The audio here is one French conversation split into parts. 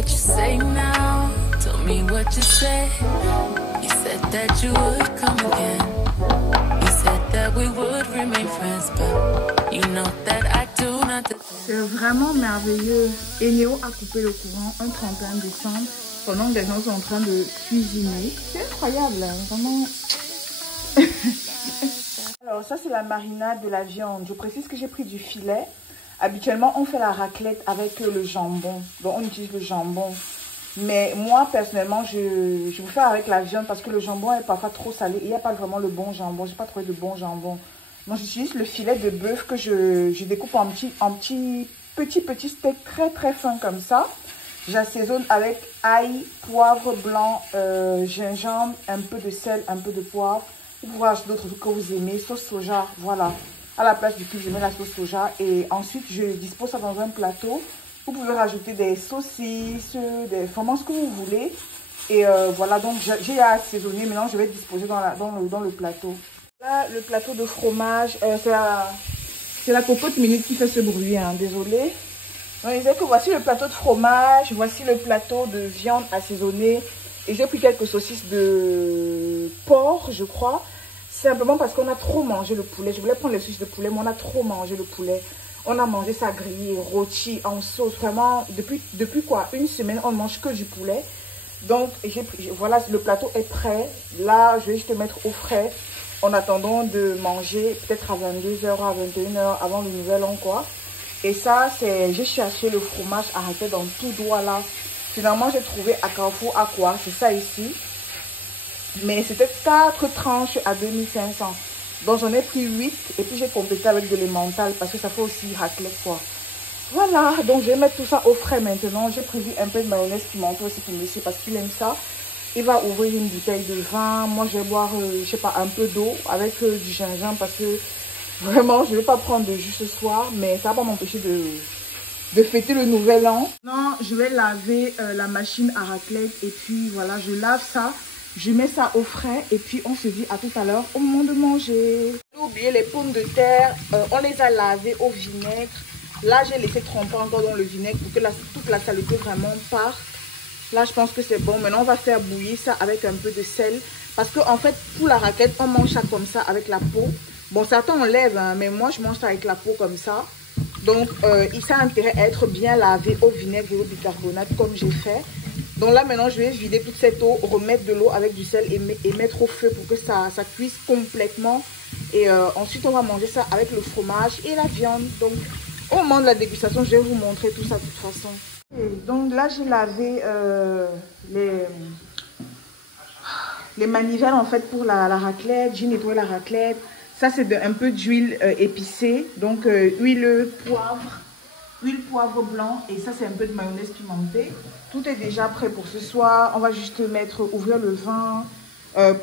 what you say now. Tell me what you say. You said that you would come again. You said that we would remain friends, but you know that I do not. C'est vraiment merveilleux. Eneo a coupé le courant un 31 décembre pendant que les gens sont en train de cuisiner. C'est incroyable, hein, vraiment. Alors ça c'est la marinade de la viande. Je précise que j'ai pris du filet. Habituellement on fait la raclette avec le jambon. Donc on utilise le jambon. Mais moi personnellement je vous fais avec la viande parce que le jambon est parfois trop salé. Il n'y a pas vraiment le bon jambon. Je n'ai pas trouvé de bon jambon. Donc j'utilise le filet de bœuf que je découpe en petits steaks très fins comme ça. J'assaisonne avec ail, poivre blanc, gingembre, un peu de sel, un peu de poivre. Vous pouvez ajouter d'autres trucs que vous aimez, sauce soja, voilà. À la place du cube, je mets la sauce soja et ensuite je dispose ça dans un plateau. Vous pouvez rajouter des saucisses, vraiment ce que vous voulez. Et voilà, donc j'ai assaisonné, maintenant je vais disposer dans le plateau. Là, le plateau de fromage, c'est la cocotte minute qui fait ce bruit, hein, désolé. Donc, je disais que voici le plateau de fromage, voici le plateau de viande assaisonnée. Et j'ai pris quelques saucisses de porc, je crois. Simplement parce qu'on a trop mangé le poulet. Je voulais prendre les saucisses de poulet, mais on a trop mangé le poulet. On a mangé ça grillé, rôti, en sauce. Vraiment, depuis quoi? Une semaine, on ne mange que du poulet. Donc, voilà, le plateau est prêt. Là, je vais juste mettre au frais en attendant de manger peut-être à 22 h, à 21 h avant le nouvel an, quoi. Et ça, j'ai cherché le fromage arrêté dans tout droit là. Finalement, j'ai trouvé à Carrefour à quoi? C'est ça ici. Mais c'était 4 tranches à 2500. Donc, j'en ai pris 8. Et puis, j'ai complété avec de l'emmental parce que ça fait aussi raclette, quoi. Voilà. Donc, je vais mettre tout ça au frais maintenant. J'ai prévu un peu de mayonnaise pimentée aussi pour monsieur parce qu'il aime ça. Il va ouvrir une bouteille de vin. Moi, je vais boire, je sais pas, un peu d'eau avec du gingembre parce que vraiment, je ne vais pas prendre de jus ce soir. Mais ça va pas m'empêcher de fêter le nouvel an. Non, je vais laver la machine à raclette et puis voilà, je lave ça, je mets ça au frais et puis on se dit à tout à l'heure au moment de manger. J'ai oublié les pommes de terre, on les a lavées au vinaigre. Là, j'ai laissé tremper encore dans le vinaigre pour que toute la saleté vraiment parte. Là, je pense que c'est bon. Maintenant, on va faire bouillir ça avec un peu de sel parce qu'en fait, pour la raclette, on mange ça comme ça avec la peau. Bon, certains enlèvent, hein, mais moi, je mange ça avec la peau comme ça. Donc, ça a intérêt à être bien lavé au vinaigre et au bicarbonate comme j'ai fait. Donc là, maintenant, je vais vider toute cette eau, remettre de l'eau avec du sel et mettre au feu pour que ça cuise complètement. Et ensuite, on va manger ça avec le fromage et la viande. Donc, au moment de la dégustation, je vais vous montrer tout ça de toute façon. Et donc là, j'ai lavé les manivelles en fait pour la raclette. J'ai nettoyé la raclette. Ça, c'est un peu d'huile épicée. Donc, huile poivre blanc. Et ça, c'est un peu de mayonnaise pimentée. Tout est déjà prêt pour ce soir. On va juste ouvrir le vin,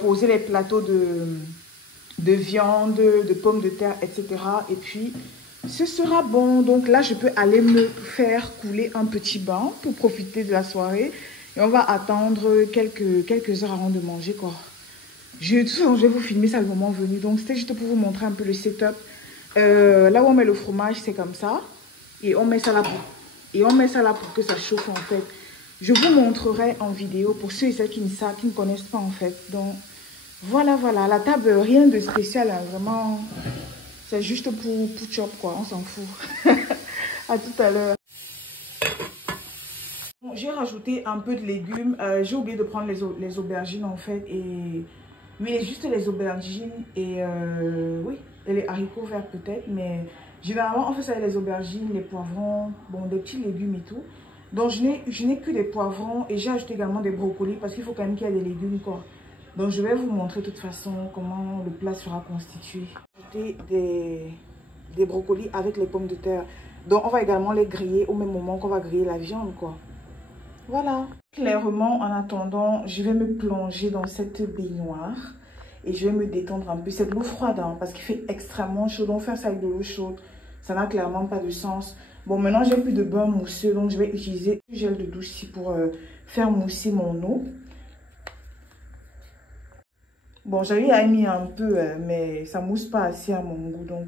poser les plateaux de viande, de pommes de terre, etc. Et puis, ce sera bon. Donc là, je peux aller me faire couler un petit bain pour profiter de la soirée. Et on va attendre quelques heures avant de manger, quoi. Je vais vous filmer ça le moment venu. Donc, c'était juste pour vous montrer un peu le setup. Là où on met le fromage, c'est comme ça. Et on met ça là pour que ça chauffe, en fait. Je vous montrerai en vidéo pour ceux et celles qui ne connaissent pas, en fait. Donc, voilà. La table, rien de spécial, hein, vraiment. C'est juste pour chop, quoi. On s'en fout. À tout à l'heure. Bon, j'ai rajouté un peu de légumes. J'ai oublié de prendre les aubergines, en fait. Oui, juste les aubergines et les haricots verts peut-être, mais généralement on fait ça avec les aubergines, les poivrons, bon, des petits légumes et tout. Donc je n'ai que des poivrons et j'ai ajouté également des brocolis parce qu'il faut quand même qu'il y ait des légumes, quoi. Donc je vais vous montrer de toute façon comment le plat sera constitué. J'ai ajouté des brocolis avec les pommes de terre. Donc on va également les griller au même moment qu'on va griller la viande, quoi. Voilà. Clairement, en attendant, je vais me plonger dans cette baignoire et je vais me détendre un peu. C'est de l'eau froide, hein, parce qu'il fait extrêmement chaud. Donc faire ça avec de l'eau chaude, ça n'a clairement pas de sens. Bon, maintenant, j'ai plus de bain mousseux, donc je vais utiliser du gel de douche ici pour faire mousser mon eau. Bon, j'avais mis un peu, mais ça mousse pas assez à mon goût. Donc,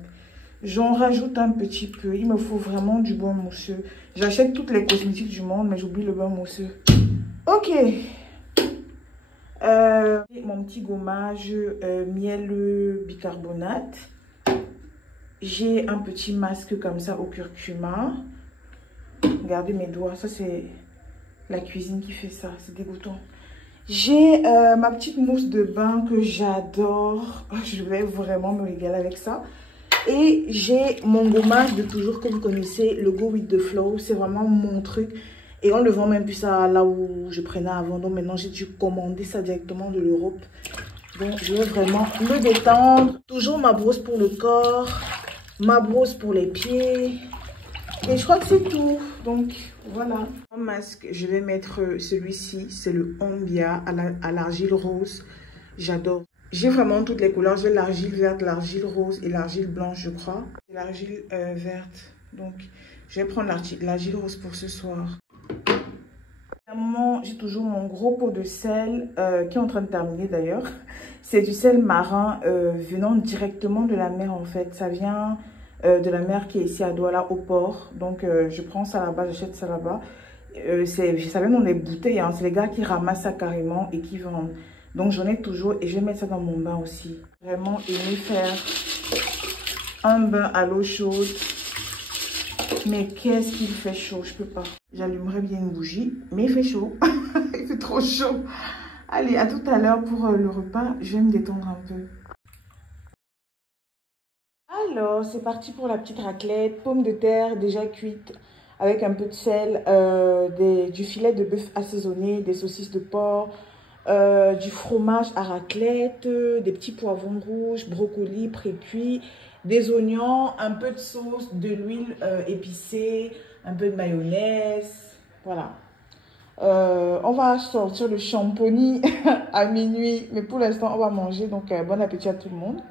J'en rajoute un petit peu. Il me faut vraiment du beurre mousseux. J'achète toutes les cosmétiques du monde, mais j'oublie le beurre mousseux. Ok. Mon petit gommage miel bicarbonate. J'ai un petit masque comme ça au curcuma. Regardez mes doigts. Ça, c'est la cuisine qui fait ça. C'est dégoûtant. J'ai ma petite mousse de bain que j'adore. Je vais vraiment me régaler avec ça. Et j'ai mon gommage de toujours que vous connaissez, le Go With The Flow. C'est vraiment mon truc. Et on le vend même plus ça là où je prenais avant. Donc maintenant, j'ai dû commander ça directement de l'Europe. Donc je vais vraiment me détendre. Toujours ma brosse pour le corps, ma brosse pour les pieds. Et je crois que c'est tout. Donc voilà. En masque, je vais mettre celui-ci. C'est le Ombia à l'argile rose. J'adore. J'ai vraiment toutes les couleurs. J'ai l'argile verte, l'argile rose et l'argile blanche, je crois. Et l'argile verte. Donc, je vais prendre l'argile rose pour ce soir. J'ai toujours mon gros pot de sel qui est en train de terminer d'ailleurs. C'est du sel marin venant directement de la mer en fait. Ça vient de la mer qui est ici à Douala au port. Donc, je prends ça là-bas, j'achète ça là-bas. Ça vient dans des bouteilles. Hein. C'est les gars qui ramassent ça carrément et qui vendent. Donc, j'en ai toujours et je vais mettre ça dans mon bain aussi. Vraiment aimer faire un bain à l'eau chaude. Mais qu'est-ce qu'il fait chaud, je peux pas. J'allumerais bien une bougie, mais il fait chaud. Il fait trop chaud. Allez, à tout à l'heure pour le repas. Je vais me détendre un peu. Alors, c'est parti pour la petite raclette. Pommes de terre déjà cuites avec un peu de sel, du filet de bœuf assaisonné, des saucisses de porc, du fromage à raclette, des petits poivrons rouges, brocolis pré-cuits, des oignons, un peu de sauce, de l'huile épicée, un peu de mayonnaise. Voilà. On va sortir le champignon à minuit, mais pour l'instant, on va manger. Donc, bon appétit à tout le monde.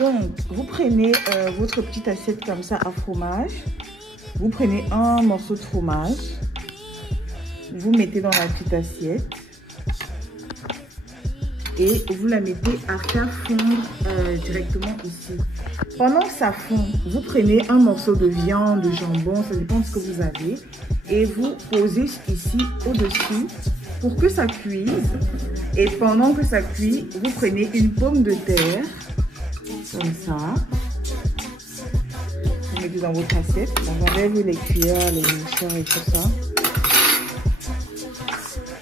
Donc, vous prenez votre petite assiette comme ça à fromage. Vous prenez un morceau de fromage. Vous mettez dans la petite assiette. Et vous la mettez à faire fondre directement ici. Pendant que ça fond, vous prenez un morceau de viande, de jambon, ça dépend de ce que vous avez. Et vous posez ici au-dessus pour que ça cuise. Et pendant que ça cuit, vous prenez une pomme de terre. Comme ça. Vous mettez dans votre assiette. On enlève les cuillères, les mouchoirs et tout ça.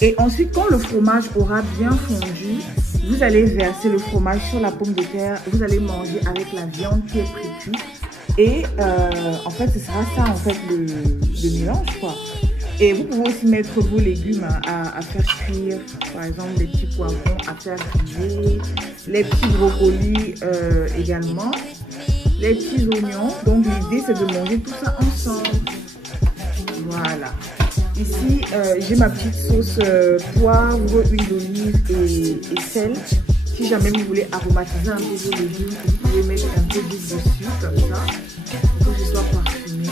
Et ensuite, quand le fromage aura bien fondu, vous allez verser le fromage sur la pomme de terre. Vous allez manger avec la viande qui est pré-cuite. Et en fait, ce sera ça, en fait, le mélange, quoi. Et vous pouvez aussi mettre vos légumes à faire cuire. Par exemple, les petits poivrons à faire griller. Les petits brocolis également. Les petits oignons. Donc, l'idée, c'est de manger tout ça ensemble. Voilà. Ici, j'ai ma petite sauce poivre, huile d'olive et sel. Si jamais vous voulez aromatiser un peu vos légumes, vous pouvez mettre un peu d'huile dessus, comme ça, pour que ce soit parfumé.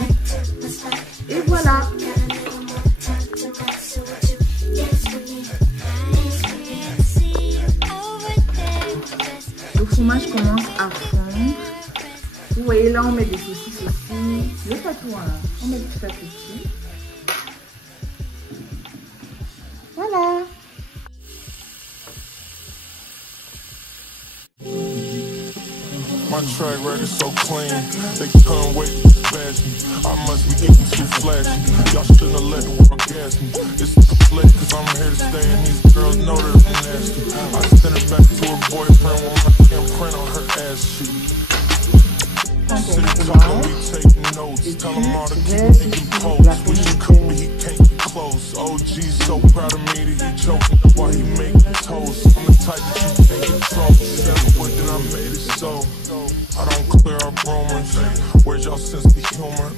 Et voilà. Le fromage commence à fondre. Vous voyez là, on met des saucisses aussi. Le patouin, on met petit à petit. Voilà. My track record so clean, they couldn't wait to bash me. I must be getting too flashy. Y'all shouldn't have let the world gas me. It's too late cause I'm here to stay and these girls know that I'm nasty. I sent her back to her boyfriend with my imprint on her ass sheet. City talking, we taking notes. Tell him all the kids he can post. We just cook, but he can't get close. OG so proud of me that he choking while he making toast. I'm the type that you can't control. That's what that I made it so. I don't clear up rumors. Where's y'all sense of humor?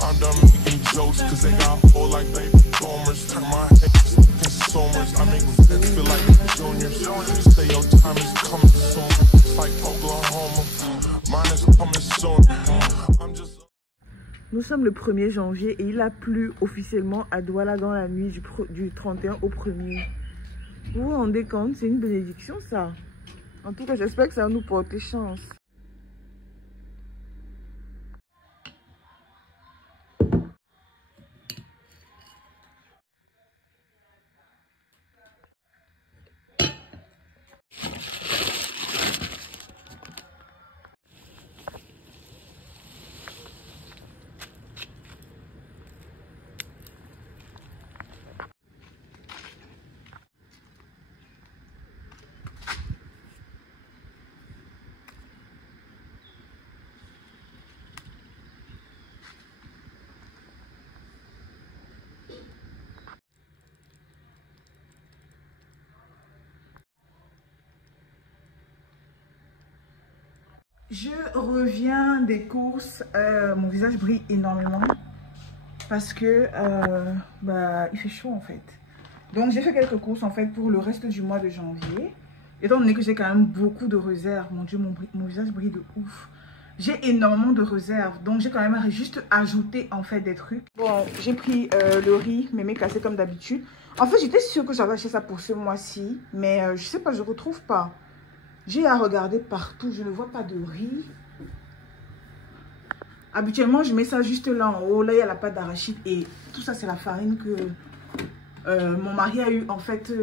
I'm done making jokes. hoes, cause they got old like baby boomers. Turn my haters to consumers. I make vets feel like juniors. Say your time is coming soon. It's like Oklahoma. Mine is coming soon. I'm just... Nous sommes le 1er janvier et il a plu officiellement à Douala dans la nuit du 31 au 1er. Vous vous rendez compte, c'est une bénédiction ça. En tout cas, j'espère que ça va nous porter chance. Je reviens des courses, mon visage brille énormément parce que il fait chaud en fait. Donc j'ai fait quelques courses en fait pour le reste du mois de janvier. Étant donné que j'ai quand même beaucoup de réserves, mon Dieu, mon visage brille de ouf. J'ai énormément de réserves, donc j'ai quand même juste ajouté en fait des trucs. Bon, j'ai pris le riz, mémé cassé comme d'habitude. En fait, j'étais sûre que j'avais acheté ça pour ce mois-ci, mais je sais pas, je retrouve pas. J'ai à regarder partout, je ne vois pas de riz. Habituellement, je mets ça juste là en haut. Là, il y a la pâte d'arachide et tout ça, c'est la farine que mon mari a eu en fait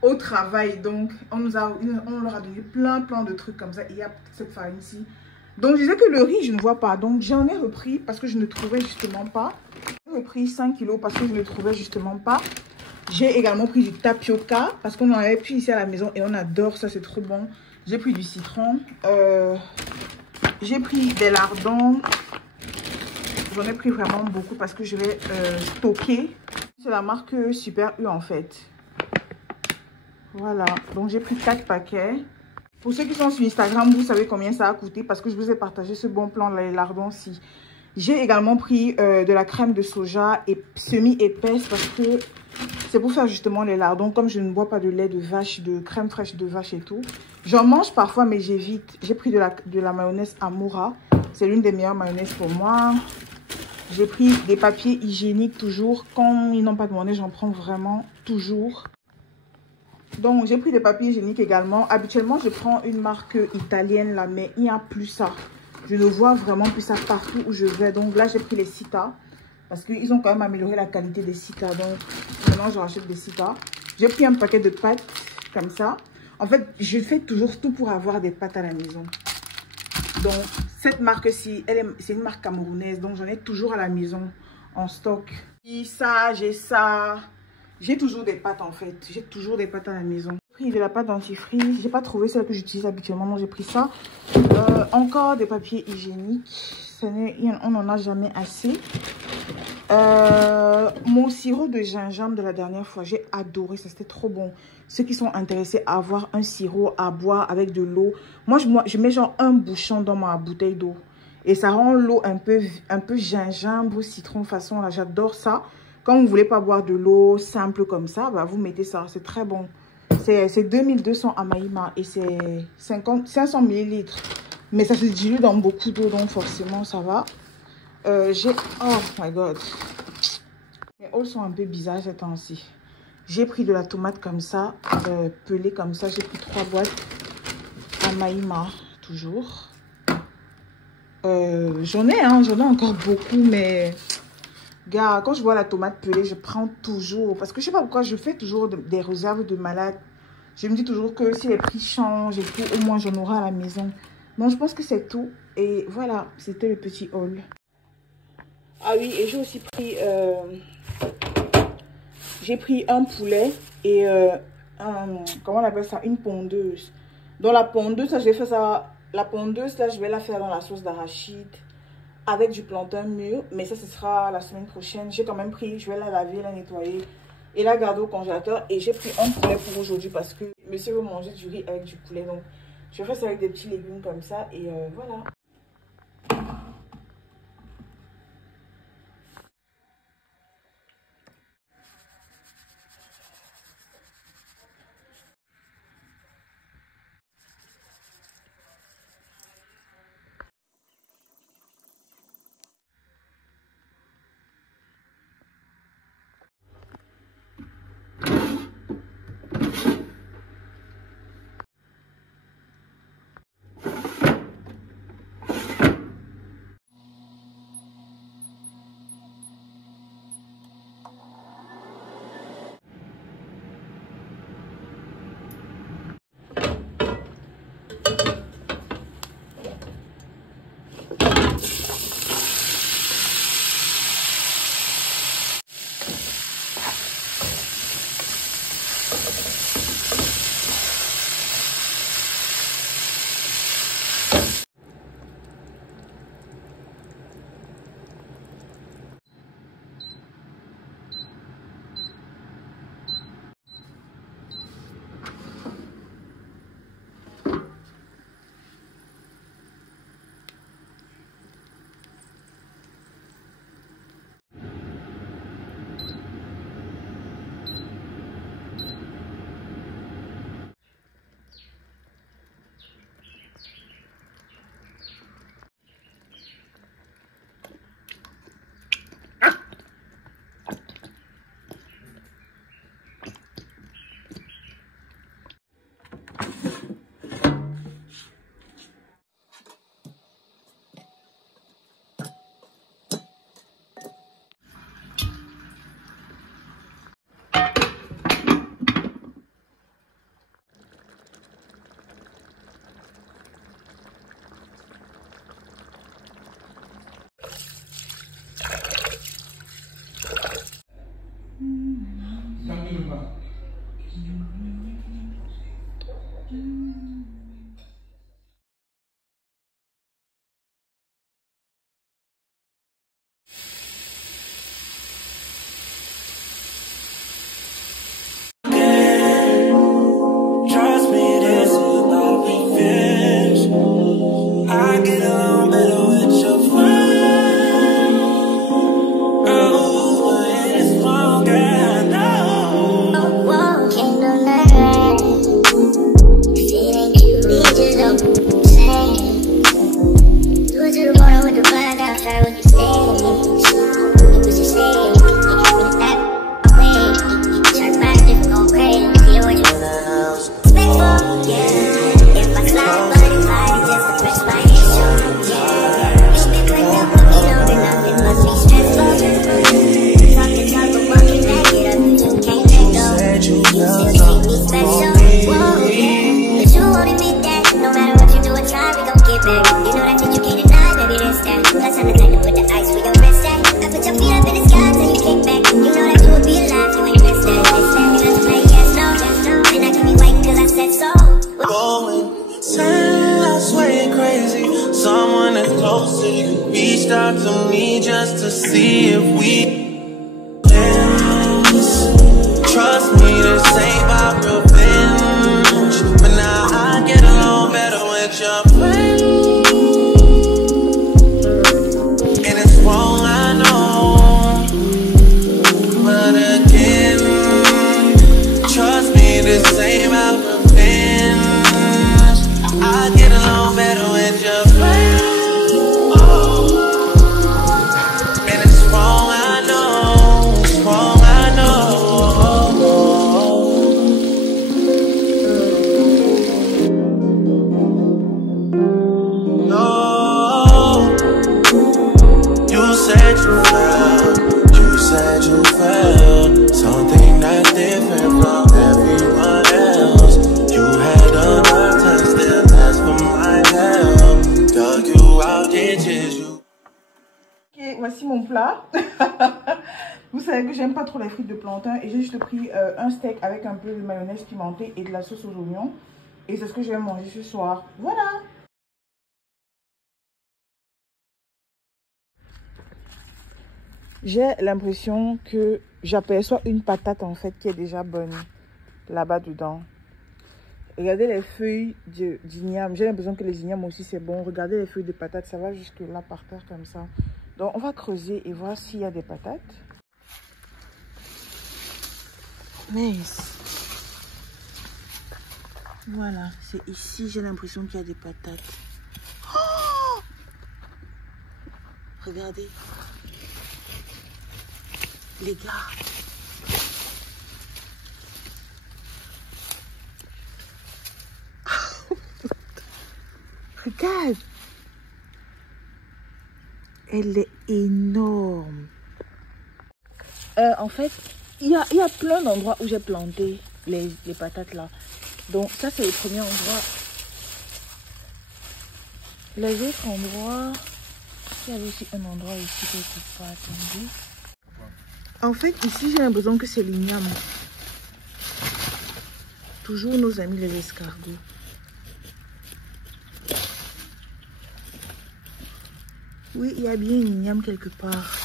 au travail. Donc, on leur a donné plein de trucs comme ça. Il y a cette farine-ci. Donc, je disais que le riz, je ne vois pas. Donc, j'en ai repris parce que je ne trouvais justement pas. J'ai repris 5 kilos parce que je ne trouvais justement pas. J'ai également pris du tapioca parce qu'on en avait plus ici à la maison et on adore ça, c'est trop bon. J'ai pris du citron. J'ai pris des lardons. J'en ai pris vraiment beaucoup parce que je vais stocker. C'est la marque Super U en fait. Voilà, donc j'ai pris 4 paquets. Pour ceux qui sont sur Instagram, vous savez combien ça a coûté parce que je vous ai partagé ce bon plan là, les lardons-ci. J'ai également pris de la crème de soja et semi-épaisse parce que c'est pour faire justement les lardons. Comme je ne bois pas de lait de vache, de crème fraîche de vache et tout. J'en mange parfois mais j'évite. J'ai pris de la mayonnaise Amoura. C'est l'une des meilleures mayonnaises pour moi. J'ai pris des papiers hygiéniques toujours. Quand ils n'ont pas demandé, j'en prends vraiment toujours. Donc j'ai pris des papiers hygiéniques également. Habituellement, je prends une marque italienne là, mais il n'y a plus ça. Je ne vois vraiment plus ça partout où je vais. Donc là, j'ai pris les Sita. Parce qu'ils ont quand même amélioré la qualité des Sita. Donc maintenant, je rachète des Sita. J'ai pris un paquet de pâtes comme ça. En fait, je fais toujours tout pour avoir des pâtes à la maison. Donc cette marque-ci, c'est une marque camerounaise. Donc j'en ai toujours à la maison en stock. Et ça, j'ai ça. J'ai toujours des pâtes en fait. J'ai toujours des pâtes à la maison. J'ai pris de la pâte dentifrice. J'ai pas trouvé celle que j'utilise habituellement. Donc j'ai pris ça. Encore des papiers hygiéniques. On n'en a jamais assez. Mon sirop de gingembre de la dernière fois, j'ai adoré ça, c'était trop bon. Ceux qui sont intéressés à avoir un sirop à boire avec de l'eau, moi je mets genre un bouchon dans ma bouteille d'eau et ça rend l'eau un peu gingembre, citron façon là, j'adore ça. Quand vous ne voulez pas boire de l'eau simple comme ça, bah, vous mettez ça, c'est très bon. C'est 2200 Amaïma et c'est 500 ml. Mais ça se dilue dans beaucoup d'eau, donc forcément ça va. Oh my god. Mes hauls sont un peu bizarres ces temps-ci. J'ai pris de la tomate comme ça, pelée comme ça. J'ai pris 3 boîtes. Amaïma, toujours. J'en ai encore beaucoup, mais... Gars, quand je vois la tomate pelée, je prends toujours. Parce que je sais pas pourquoi, je fais toujours des réserves de malade. Je me dis toujours que si les prix changent et tout, au moins j'en aurai à la maison. Donc je pense que c'est tout. Et voilà, c'était le petit haul. Ah oui, et j'ai aussi pris... j'ai pris un poulet et... comment on appelle ça? Une pondeuse. Dans la pondeuse, là, je vais faire ça... La pondeuse, là, je vais la faire dans la sauce d'arachide. Avec du plantain mûr. Mais ça, ce sera la semaine prochaine. J'ai quand même pris... Je vais la laver, la nettoyer. Et la garder au congélateur. Et j'ai pris un poulet pour aujourd'hui parce que monsieur veut manger du riz avec du poulet. Donc, je ferai ça avec des petits légumes comme ça. Et voilà. Trust me, this ain't about revenge. But now I get along better with your friends. And it's wrong, I know. But again, trust me, this ain't about revenge. I get along better with your friends. And it's wrong, I know. It's wrong, I know. No, you said you felt, you said you felt something that's different from everyone else. You had the nerve to still ask for my help. Dug you out ditches, you. Ok, voici mon plat. Vous savez que j'aime pas trop les frites de plantain et j'ai juste pris un steak avec un peu de mayonnaise pimentée et de la sauce aux oignons. Et c'est ce que je vais manger ce soir. Voilà. J'ai l'impression que j'aperçois une patate en fait qui est déjà bonne là-bas dedans. Regardez les feuilles d'igname. J'ai l'impression que les ignames aussi c'est bon. Regardez les feuilles de patates, ça va jusque là par terre comme ça. Donc on va creuser et voir s'il y a des patates. Nice. Voilà, c'est ici j'ai l'impression qu'il y a des patates. Oh! Regardez. Les gars. Regarde. Elle est énorme. En fait, il y a plein d'endroits où j'ai planté les patates là. Donc ça c'est le premier endroit. Les autres endroits, il y avait aussi un endroit ici quelque part. Attendez. En fait, ici, j'ai l'impression que c'est l'igname. Toujours nos amis les escargots. Oui, il y a bien une igname quelque part.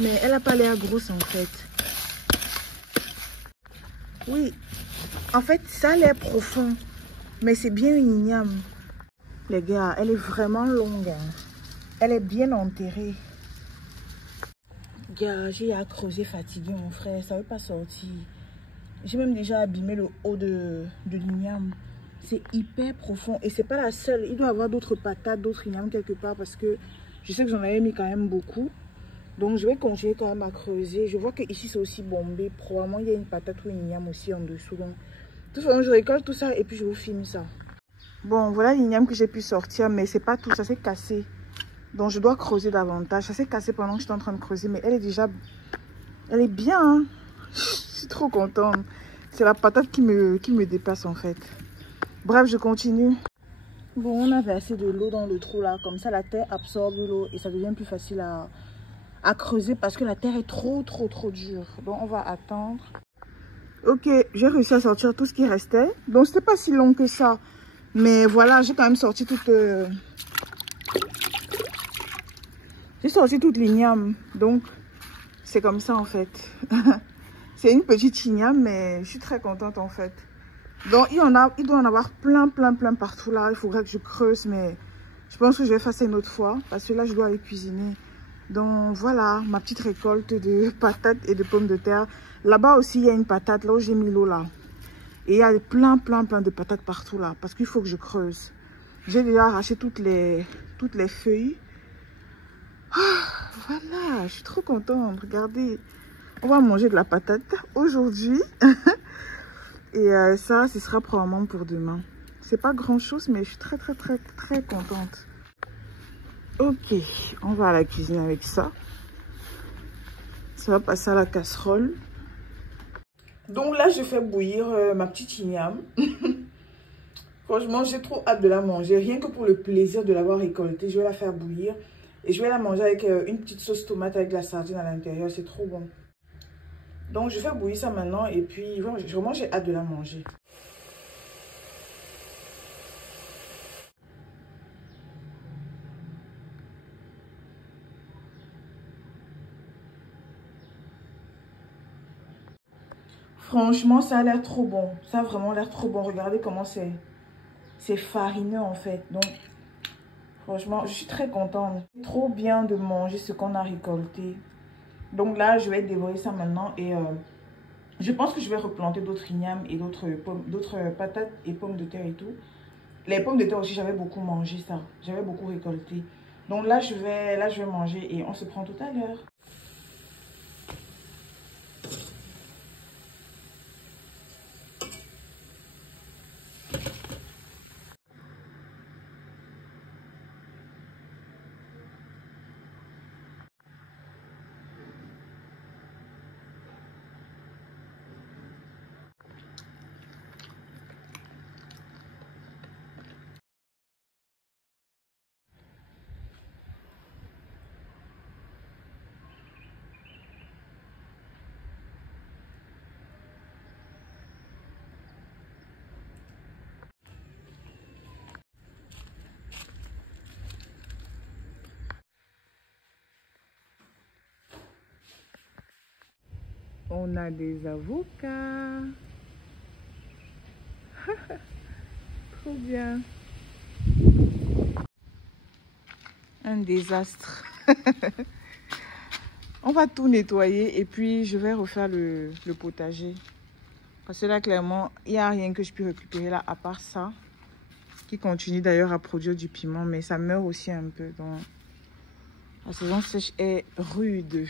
Mais elle n'a pas l'air grosse en fait. Oui, en fait, ça a l'air profond. Mais c'est bien une igname. Les gars, elle est vraiment longue. Hein. Elle est bien enterrée. Gars, j'ai à creuser fatigué mon frère, ça ne veut pas sortir. J'ai même déjà abîmé le haut de l'igname. C'est hyper profond et c'est pas la seule. Il doit y avoir d'autres patates, d'autres ignames quelque part parce que je sais que j'en avais mis quand même beaucoup. Donc je vais continuer quand même à creuser. Je vois que ici c'est aussi bombé. Probablement il y a une patate ou une igname aussi en dessous. Donc de toute façon je récolte tout ça et puis je vous filme ça. Bon voilà l'igname que j'ai pu sortir mais c'est pas tout, ça s'est cassé. Donc je dois creuser davantage. Ça s'est cassé pendant que j'étais en train de creuser. Mais elle est déjà... Elle est bien. Hein? Je suis trop contente. C'est la patate qui me dépasse en fait. Bref, je continue. Bon, on a versé de l'eau dans le trou là. Comme ça, la terre absorbe l'eau. Et ça devient plus facile à creuser. Parce que la terre est trop dure. Donc on va attendre. Ok, j'ai réussi à sortir tout ce qui restait. Donc c'était pas si long que ça. Mais voilà, j'ai quand même sorti toute... J'ai sorti toute l'igname, donc c'est comme ça en fait. C'est une petite igname, mais je suis très contente en fait. Donc il doit en avoir plein partout là. Il faudrait que je creuse, mais je pense que je vais faire ça une autre fois. Parce que là, je dois aller cuisiner. Donc voilà, ma petite récolte de patates et de pommes de terre. Là-bas aussi, il y a une patate, là où j'ai mis l'eau là. Et il y a plein de patates partout là, parce qu'il faut que je creuse. J'ai déjà arraché toutes les feuilles. Ah, voilà, je suis trop contente. Regardez, on va manger de la patate aujourd'hui. Et ça, ce sera probablement pour demain. C'est pas grand chose, mais je suis très contente. Ok, on va à la cuisine avec ça. Ça va passer à la casserole. Donc là, je fais bouillir ma petite igname. Franchement, j'ai trop hâte de la manger. Rien que pour le plaisir de l'avoir récoltée, je vais la faire bouillir. Et je vais la manger avec une petite sauce tomate avec de la sardine à l'intérieur. C'est trop bon. Donc, je fais bouillir ça maintenant. Et puis, vraiment, j'ai hâte de la manger. Franchement, ça a l'air trop bon. Ça a vraiment l'air trop bon. Regardez comment c'est farineux en fait. Donc, franchement, je suis très contente. C'est trop bien de manger ce qu'on a récolté. Donc là, je vais dévorer ça maintenant. Et je pense que je vais replanter d'autres ignames et d'autres patates et pommes de terre et tout. Les pommes de terre aussi, j'avais beaucoup mangé ça. J'avais beaucoup récolté. Donc là, je vais manger et on se prend tout à l'heure. On a des avocats. Trop bien. Un désastre. On va tout nettoyer et puis je vais refaire le potager. Parce que là, clairement, il n'y a rien que je puisse récupérer là, à part ça. Qui continue d'ailleurs à produire du piment, mais ça meurt aussi un peu. Donc, la saison sèche est rude.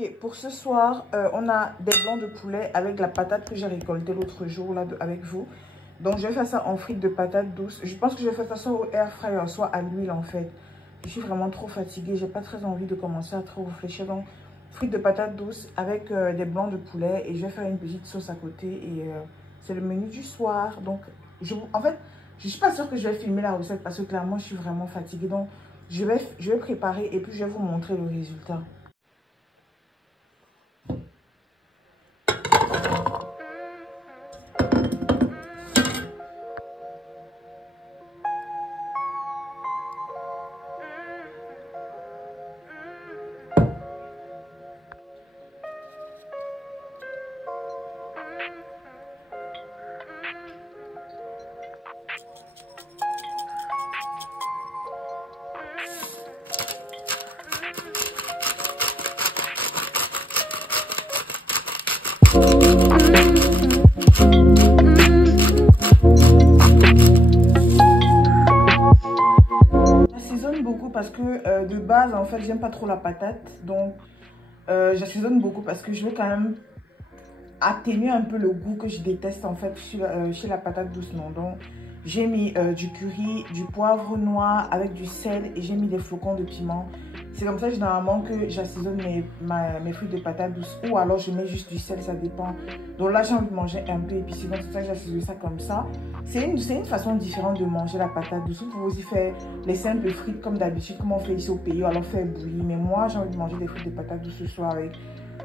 Et pour ce soir, on a des blancs de poulet avec la patate que j'ai récoltée l'autre jour là avec vous. Donc, je vais faire ça en frites de patates douces. Je pense que je vais faire ça soit au air fryer, soit à l'huile en fait. Je suis vraiment trop fatiguée. J'ai pas très envie de commencer à trop réfléchir. Donc, frites de patates douces avec des blancs de poulet. Et je vais faire une petite sauce à côté. Et c'est le menu du soir. Donc, en fait, je suis pas sûre que je vais filmer la recette parce que clairement, je suis vraiment fatiguée. Donc, je vais préparer et puis je vais vous montrer le résultat. Parce que de base, en fait, j'aime pas trop la patate. Donc, j'assaisonne beaucoup parce que je veux quand même atténuer un peu le goût que je déteste, en fait, chez la patate douce. Non. Donc, j'ai mis du curry, du poivre noir avec du sel et j'ai mis des flocons de piment. C'est comme ça, généralement, que j'assaisonne mes fruits de patates douces. Ou alors, je mets juste du sel, ça dépend. Donc là, j'ai envie de manger un peu épicé. Donc, c'est ça que j'assaisonne ça comme ça. C'est une façon différente de manger la patate douce. Vous pouvez aussi faire les simples frites comme d'habitude, comme on fait ici au pays, ou alors faire bouillir. Mais moi, j'ai envie de manger des frites de patates douces ce soir avec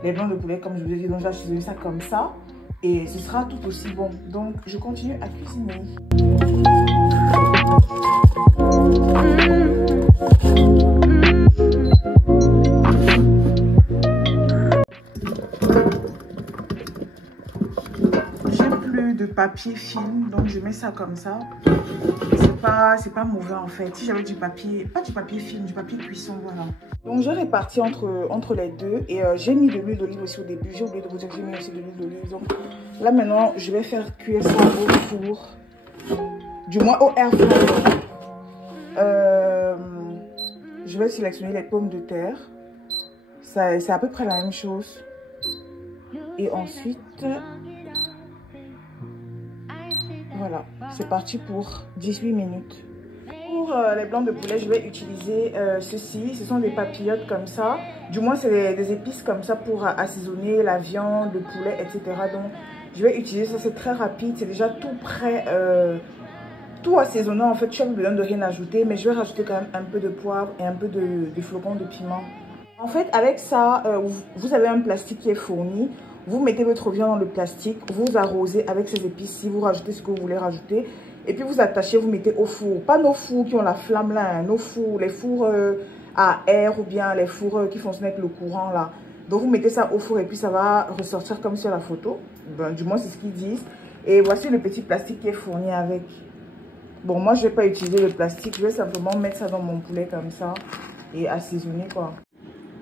les blancs de poulet, comme je vous ai dit. Donc, j'assaisonne ça comme ça. Et ce sera tout aussi bon. Donc, je continue à cuisiner. De papier film, donc je mets ça comme ça. C'est pas mauvais en fait. Si j'avais du papier, pas du papier film, du papier cuisson, voilà. Donc j'ai réparti entre les deux et j'ai mis de l'huile d'olive aussi au début. J'ai oublié de vous dire que j'ai mis aussi de l'huile d'olive. Donc là maintenant, je vais faire cuire ça au four, du moins au air fryer. Je vais sélectionner les pommes de terre. C'est à peu près la même chose. Et ensuite, voilà, c'est parti pour 18 minutes. Pour les blancs de poulet, je vais utiliser ceci. Ce sont des papillotes comme ça. Du moins, c'est des épices comme ça pour assaisonner la viande, le poulet, etc. Donc, je vais utiliser ça. C'est très rapide. C'est déjà tout prêt, tout assaisonné. En fait, je n'ai besoin de rien ajouter. Mais je vais rajouter quand même un peu de poivre et un peu de flocons de piment. En fait, avec ça, vous avez un plastique qui est fourni. Vous mettez votre viande dans le plastique, vous arrosez avec ces épices, si vous rajoutez ce que vous voulez rajouter. Et puis vous attachez, vous mettez au four. Pas nos fours qui ont la flamme là, hein, nos fours, les fours à air ou bien les fours qui fonctionnent avec le courant là. Donc vous mettez ça au four et puis ça va ressortir comme sur la photo. Ben, du moins c'est ce qu'ils disent. Et voici le petit plastique qui est fourni avec. Bon, moi je ne vais pas utiliser le plastique, je vais simplement mettre ça dans mon poulet comme ça et assaisonner quoi.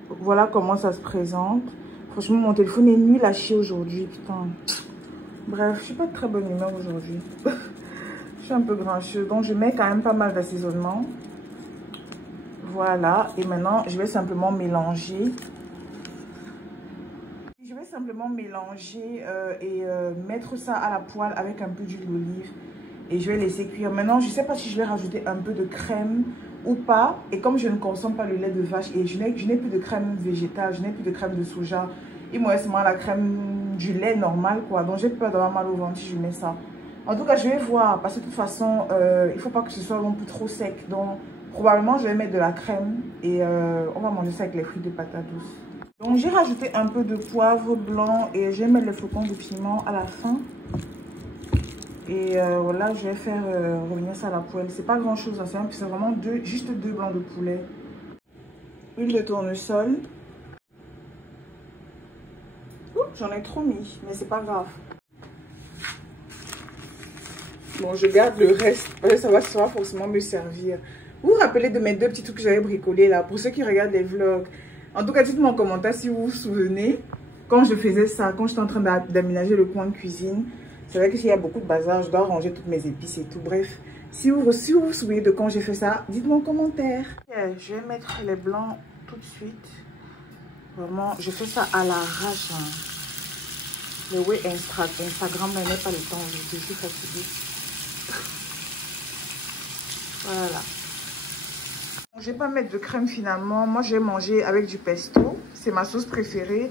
Voilà comment ça se présente. Franchement mon téléphone est nul à chier aujourd'hui, putain. Bref, je suis pas de très bonne humeur aujourd'hui. Je suis un peu grincheuse, donc je mets quand même pas mal d'assaisonnement. Voilà, et maintenant je vais simplement mélanger. Je vais simplement mélanger et mettre ça à la poêle avec un peu d'huile d'olive. Et je vais laisser cuire. Maintenant, je ne sais pas si je vais rajouter un peu de crème ou pas. Et comme je ne consomme pas le lait de vache et je n'ai plus de crème végétale, je n'ai plus de crème de soja, il me reste seulement la crème du lait normal, quoi. Donc, j'ai peur d'avoir mal au ventre si je mets ça. En tout cas, je vais voir. Parce que de toute façon, il ne faut pas que ce soit non plus trop sec. Donc, probablement, je vais mettre de la crème. Et on va manger ça avec les fruits de patates douces. Donc, j'ai rajouté un peu de poivre blanc et je vais mettre les flocons de piment à la fin. Et voilà, je vais faire revenir ça à la poêle. C'est pas grand chose, hein, c'est vraiment juste 2 blancs de poulet. Huile de tournesol. J'en ai trop mis, mais c'est pas grave. Bon, je garde le reste, parce que ça va forcément me servir. Vous vous rappelez de mes 2 petits trucs que j'avais bricolés là, pour ceux qui regardent les vlogs. En tout cas, dites-moi en commentaire si vous vous souvenez, quand je faisais ça, quand j'étais en train d'aménager le coin de cuisine. C'est vrai que s'il y a beaucoup de bazar, je dois ranger toutes mes épices et tout. Bref, si vous vous souvenez de quand j'ai fait ça, dites-moi en commentaire. Je vais mettre les blancs tout de suite. Vraiment, je fais ça à l'arrache. Hein. Le way Instagram n'est pas le temps. Je suis fatiguée. Voilà. Je ne vais pas mettre de crème finalement. Moi, je vais manger avec du pesto. C'est ma sauce préférée.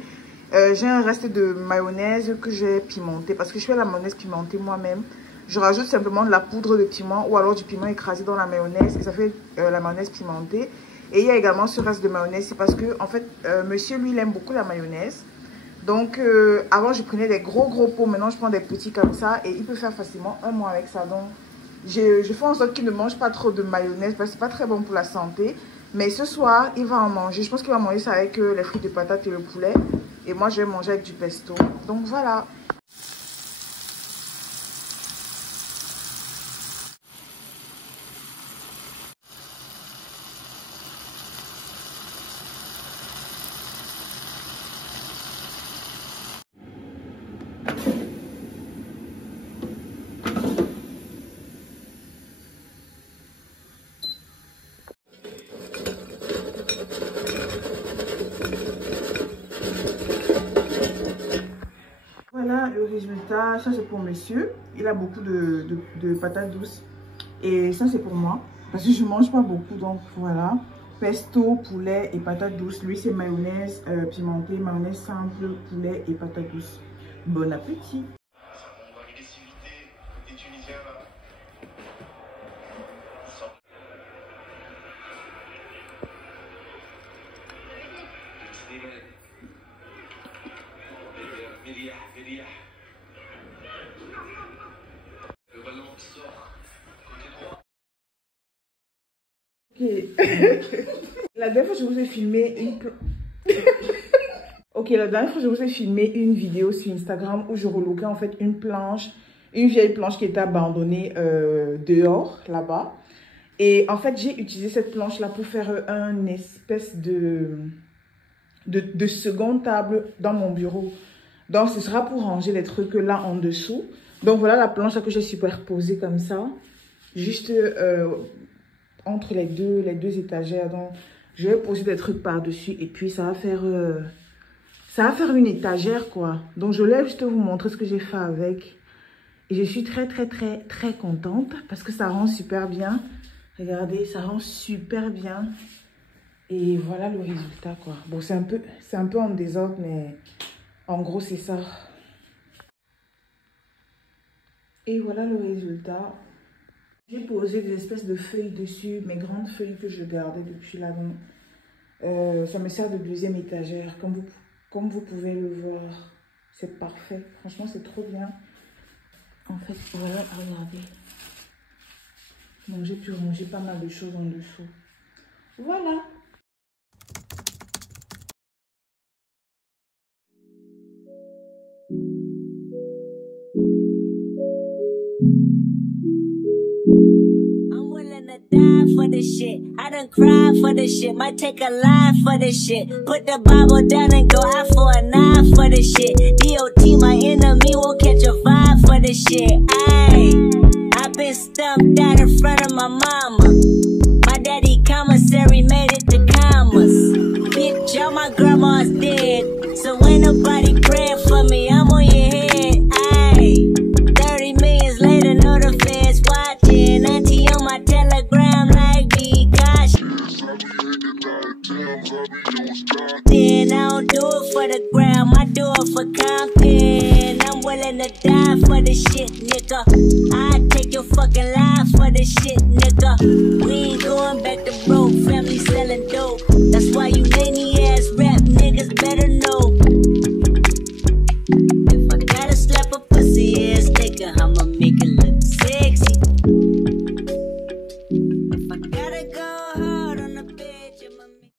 J'ai un reste de mayonnaise que j'ai pimenté parce que je fais la mayonnaise pimentée moi-même. Je rajoute simplement de la poudre de piment ou alors du piment écrasé dans la mayonnaise et ça fait la mayonnaise pimentée. Et il y a également ce reste de mayonnaise, c'est parce que en fait, monsieur lui, il aime beaucoup la mayonnaise. Donc avant, je prenais des gros pots, maintenant je prends des petits comme ça et il peut faire facilement 1 mois avec ça. Donc je fais en sorte qu'il ne mange pas trop de mayonnaise parce que c'est pas très bon pour la santé. Mais ce soir, il va en manger. Je pense qu'il va manger ça avec les fruits de patates et le poulet. Et moi, je vais manger avec du pesto. Donc, voilà. Voilà le résultat. Ça, c'est pour monsieur. Il a beaucoup de patates douces. Et ça, c'est pour moi. Parce que je ne mange pas beaucoup. Donc, voilà. Pesto, poulet et patates douces. Lui, c'est mayonnaise pimentée, mayonnaise simple, poulet et patates douces. Bon appétit. La dernière fois, je vous ai filmé la dernière fois, je vous ai filmé une vidéo sur Instagram où je relookais en fait une vieille planche qui était abandonnée dehors, là-bas. Et en fait, j'ai utilisé cette planche-là pour faire un espèce de seconde table dans mon bureau. Donc, ce sera pour ranger les trucs là en dessous. Donc, voilà la planche que j'ai superposée comme ça. Juste entre les deux étagères. Donc, je vais poser des trucs par-dessus et puis ça va faire une étagère, quoi. Donc, je voulais juste vous montrer ce que j'ai fait avec. Et je suis très contente parce que ça rend super bien. Regardez, ça rend super bien. Et voilà le résultat, quoi. Bon, c'est un peu en désordre, mais en gros, c'est ça. Et voilà le résultat. J'ai posé des espèces de feuilles dessus, mes grandes feuilles que je gardais depuis là. Donc, ça me sert de deuxième étagère. Comme vous pouvez le voir, c'est parfait. Franchement, c'est trop bien. En fait, voilà, regardez. Donc j'ai pu ranger pas mal de choses en dessous. Voilà. I'm willing to die for this shit. I done cried for this shit. Might take a life for this shit. Put the Bible down and go out for a knife for this shit. DOT, my enemy, won't catch a vibe for this shit. Ayy, I've been stumped out in front of my mama. My daddy commissary made it to commas. Bitch, all my grandma's dead. So ain't nobody praying for me. I'm on your head. Ayy, 30 millions later, know the feds watching. Auntie on my telegram like me, gosh. Then I don't do it for the gram, I do it for Compton. I'm willing to die for this shit, nigga. I take your fucking life for this shit, nigga. We ain't going back to broke, family selling dope. That's why you many ass rap niggas better know. If I gotta slap a pussy ass nigga, I'ma make it look sexy. If I gotta go